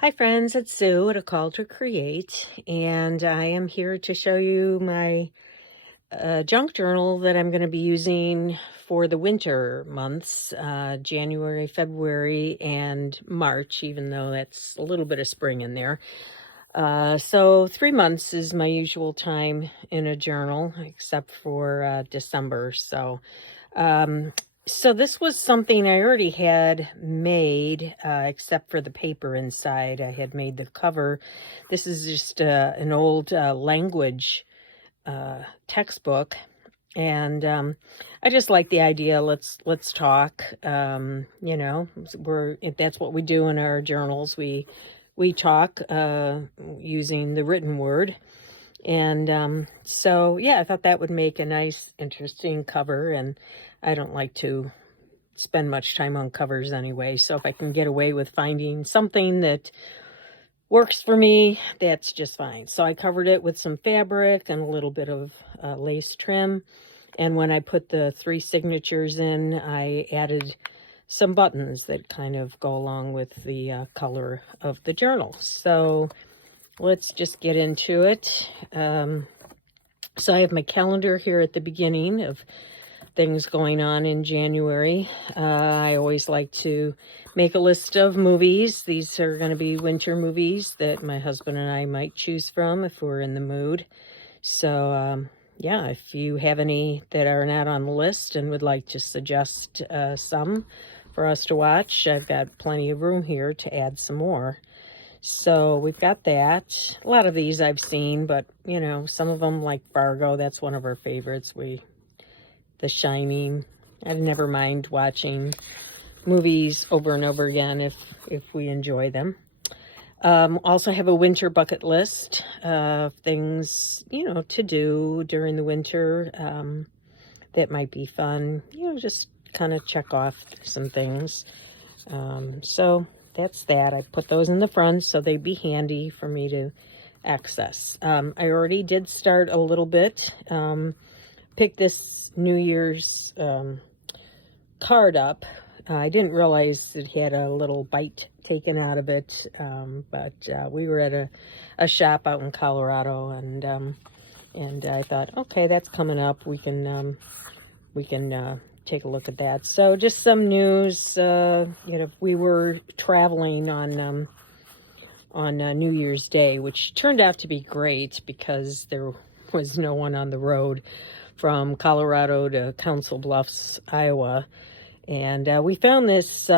Hi friends, it's Sue at A Call to Create, and I am here to show you my junk journal that I'm going to be using for the winter months, January, February, and March, even though that's a little bit of spring in there. So 3 months is my usual time in a journal, except for December. So this was something I already had made, except for the paper inside. I had made the cover. This is just an old language textbook, and I just like the idea. Let's talk. That's what we do in our journals. We talk using the written word. And so, yeah, I thought that would make a nice, interesting cover. And I don't like to spend much time on covers anyway. So if I can get away with finding something that works for me, that's just fine. So I covered it with some fabric and a little bit of lace trim. And when I put the 3 signatures in, I added some buttons that kind of go along with the color of the journal. So let's just get into it. So I have my calendar here at the beginning of things going on in January. I always like to make a list of movies. These are going to be winter movies that my husband and I might choose from if we're in the mood. So yeah, if you have any that are not on the list and would like to suggest some for us to watch, I've got plenty of room here to add some more. So we've got that. A lot of these I've seen, but you know, some of them, like Fargo, that's one of our favorites. The Shining. I never mind watching movies over and over again if we enjoy them. Also have a winter bucket list of things, to do during the winter that might be fun. Just kind of check off some things. So that's that. I put those in the front so they'd be handy for me to access. I already did start a little bit. Pick this New Year's card up. I didn't realize it had a little bite taken out of it, but we were at a shop out in Colorado, and I thought, okay, that's coming up. We can take a look at that. So just some news. We were traveling on New Year's Day, which turned out to be great because there was no one on the road from Colorado to Council Bluffs, Iowa. And we found this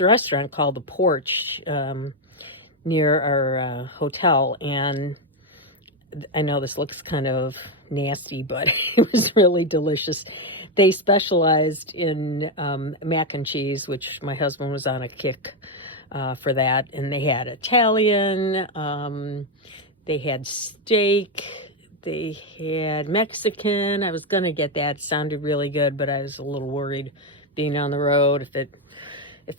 restaurant called The Porch near our hotel. And I know this looks kind of nasty, but it was really delicious. They specialized in mac and cheese, which my husband was on a kick for that. And they had Italian, they had steak, they had Mexican. I was going to get that. It sounded really good, but I was a little worried being on the road if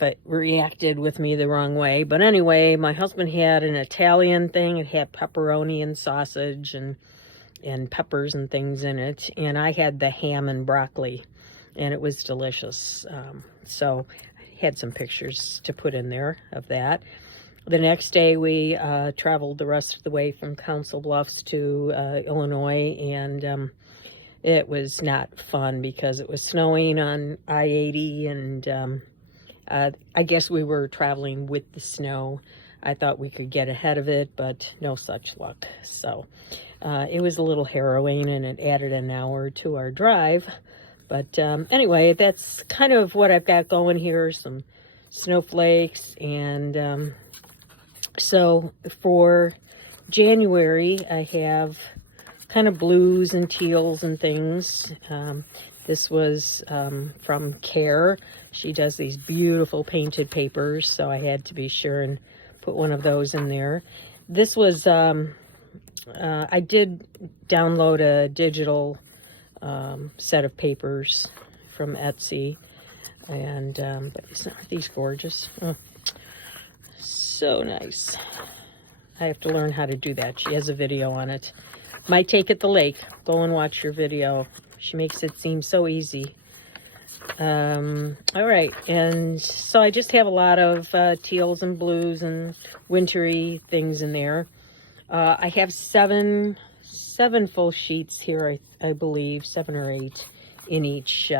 it reacted with me the wrong way. But anyway, my husband had an Italian thing. It had pepperoni and sausage and peppers and things in it. And I had the ham and broccoli, and it was delicious. So I had some pictures to put in there of that. The next day, we traveled the rest of the way from Council Bluffs to Illinois, and it was not fun because it was snowing on I-80, and I guess we were traveling with the snow. I thought we could get ahead of it, but no such luck. So it was a little harrowing, and it added an hour to our drive. But anyway, that's kind of what I've got going here, some snowflakes, and so for January, I have kind of blues and teals and things. This was from Care. She does these beautiful painted papers, so I had to be sure and put one of those in there. This was, I did download a digital set of papers from Etsy, and but aren't these gorgeous? Oh, so nice. I have to learn how to do that. She has a video on it. My Take at the Lake. Go and watch your video. She makes it seem so easy. All right, and so I just have a lot of teals and blues and wintry things in there. I have seven full sheets here, I believe, 7 or 8 in each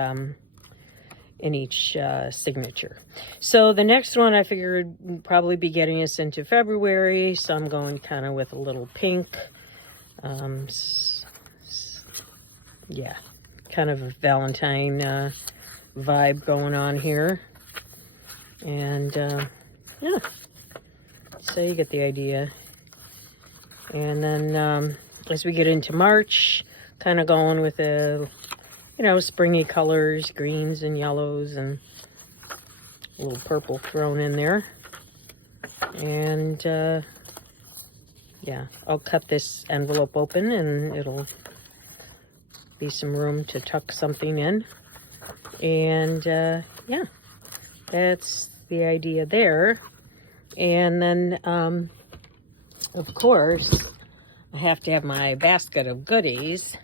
signature. So the next one I figured would probably be getting us into February, so I'm going kind of with a little pink. Yeah, kind of a Valentine vibe going on here. And yeah, so you get the idea. And then as we get into March, kind of going with a, springy colors, greens and yellows, and a little purple thrown in there. And yeah, I'll cut this envelope open and it'll be some room to tuck something in. And yeah, that's the idea there. And then of course I have to have my basket of goodies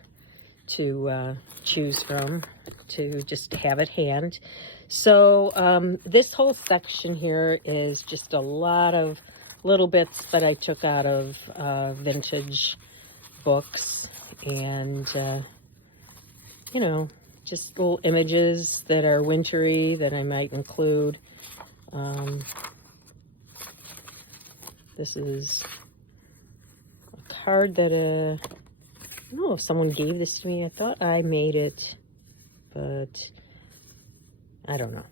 to choose from, to just have at hand. So this whole section here is just a lot of little bits that I took out of vintage books, and just little images that are wintry that I might include. This is a card that I don't know if someone gave this to me. I thought I made it, but I don't know.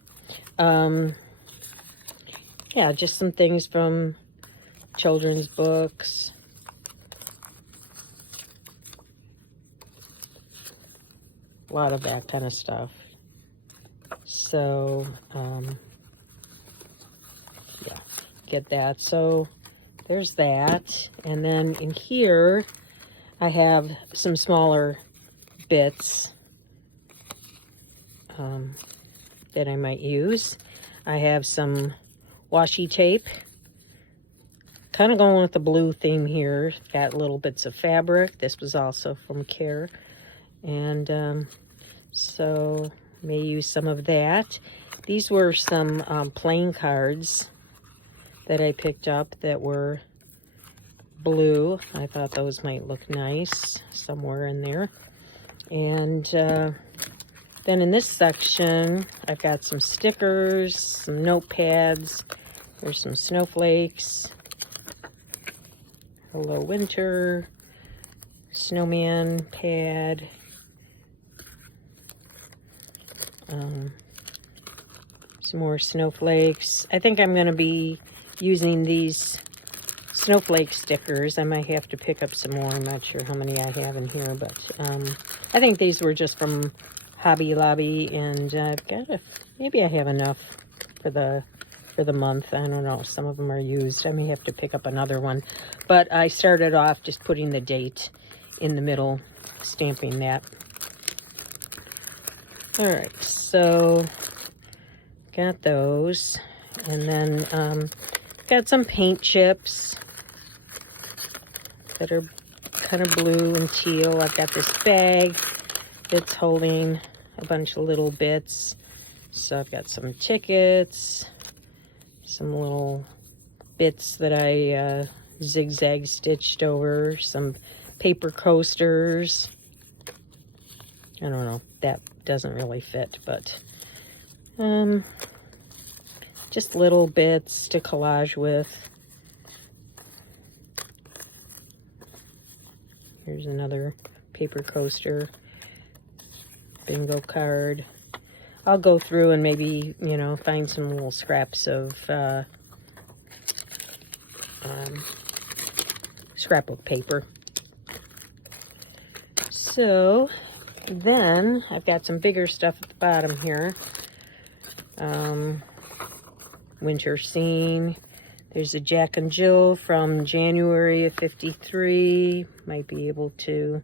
Yeah, just some things from children's books. A lot of that kind of stuff. So, yeah, get that. So there's that. And then in here, I have some smaller bits that I might use. I have some washi tape. Kind of going with the blue theme here. Got little bits of fabric. This was also from Care. And so may use some of that. These were some playing cards that I picked up that were blue. I thought those might look nice somewhere in there. And then in this section, I've got some stickers, some notepads. There's some snowflakes. Hello Winter. Snowman pad. Some more snowflakes. I think I'm going to be using these snowflake stickers. I might have to pick up some more. I'm not sure how many I have in here, but I think these were just from Hobby Lobby, and I've got maybe I have enough for the month. I don't know. Some of them are used. I may have to pick up another one. But I started off just putting the date in the middle, stamping that. All right, so got those, and then got some paint chips that are kind of blue and teal. I've got this bag that's holding a bunch of little bits. So I've got some tickets, some little bits that I zigzag stitched over, some paper coasters. I don't know, that doesn't really fit, but just little bits to collage with. Here's another paper coaster, bingo card. I'll go through and maybe, find some little scraps of scrapbook paper. So then I've got some bigger stuff at the bottom here. Winter Scene. There's a Jack and Jill from January of '53. Might be able to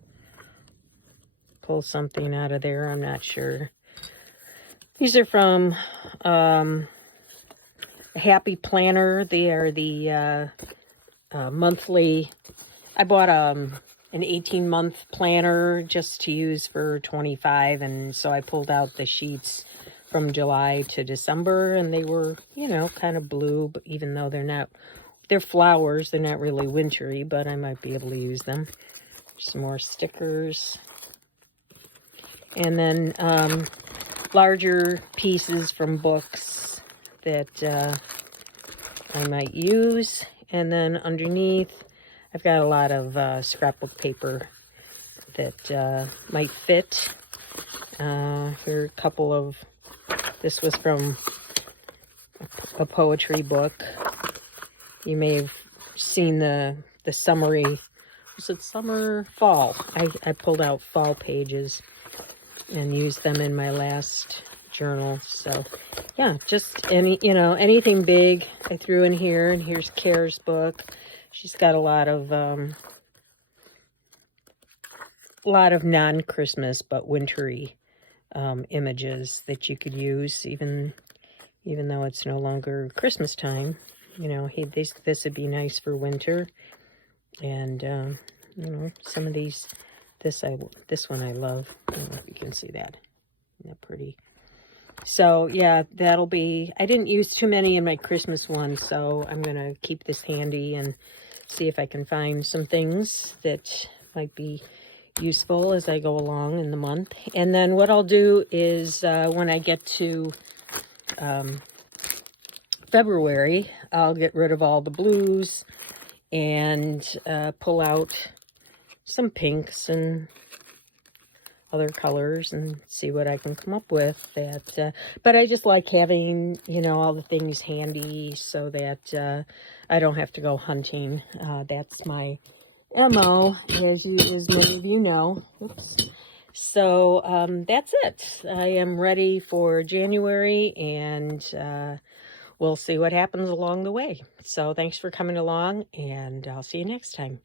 pull something out of there. I'm not sure. These are from Happy Planner. They are the monthly. I bought an 18-month planner just to use for 25, and so I pulled out the sheets from July to December, and they were, you know, kind of blue, but even though they're flowers, they're not really wintry, but I might be able to use them. Some more stickers. And then larger pieces from books that I might use. And then underneath, I've got a lot of scrapbook paper that might fit. Here are a couple of, this was from a poetry book. You may have seen the summary. Was it summer, fall? I pulled out fall pages and used them in my last journal. So yeah, just anything big I threw in here. And here's Care's book. She's got a lot of non-Christmas but wintry images that you could use even though it's no longer Christmas time. You know, this would be nice for winter. And you know, some of these, this one I love. I don't know if you can see that. Isn't that pretty? So yeah, that'll be, I didn't use too many in my Christmas one, so I'm gonna keep this handy and see if I can find some things that might be useful as I go along in the month. And then what I'll do is when I get to February, I'll get rid of all the blues and pull out some pinks and other colors and see what I can come up with. But I just like having, you know, all the things handy so that I don't have to go hunting. That's my MO, as many of you know. Oops. So that's it. I am ready for January, and we'll see what happens along the way. So thanks for coming along, and I'll see you next time.